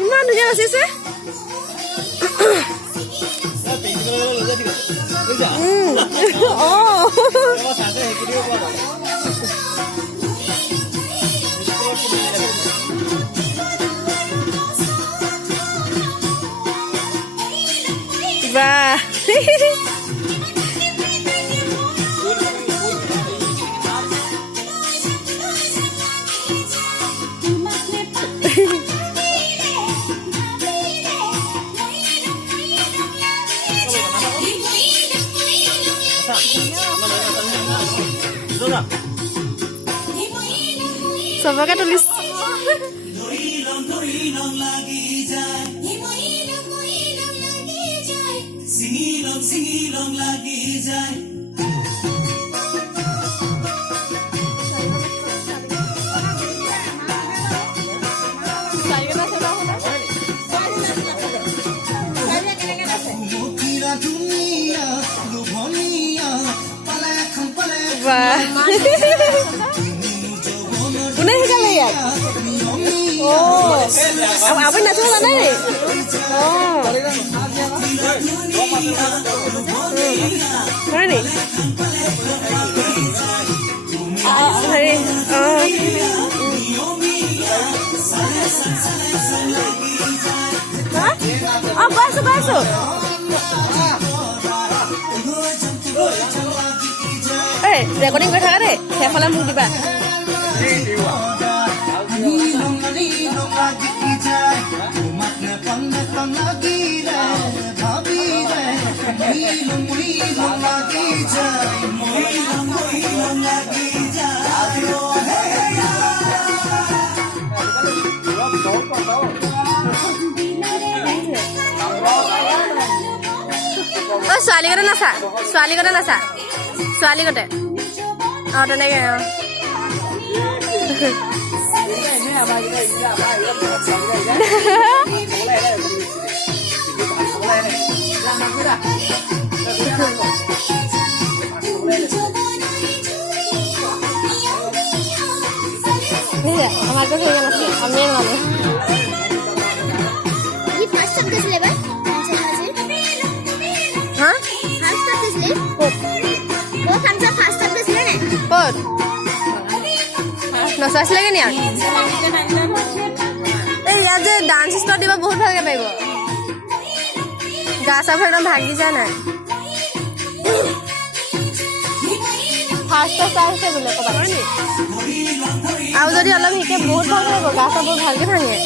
ইমান ধুনীয়া নাচিছে বাহ সবকে তুলিস কোনে শিকালে ইয়াক আপুনি নাচিব জানে হয় নি হেৰি পাইছো পাইছো ৰেকৰ্ডিং কৰি থাকা দেই সেইফালে মোক দিবা ছোৱালীগতে নাচা ছোৱালীগতে নাচা ছোৱালীগতে তেনেকে আমাকে হয়ে গেল আমি মানে নচাইছিলেগে নি এই ইয়াত যে ডান্স স্কুলত দিব বহুত ভালকে পাৰিব গা চা একদম ভাগ দি যায় নাই ফাৰ্ষ্ট চাইছে বোলে ক'বা নি আৰু যদি অলপ শিকে বহুত ভাল লাগিব গা চা বহুত ভালকে ভাঙে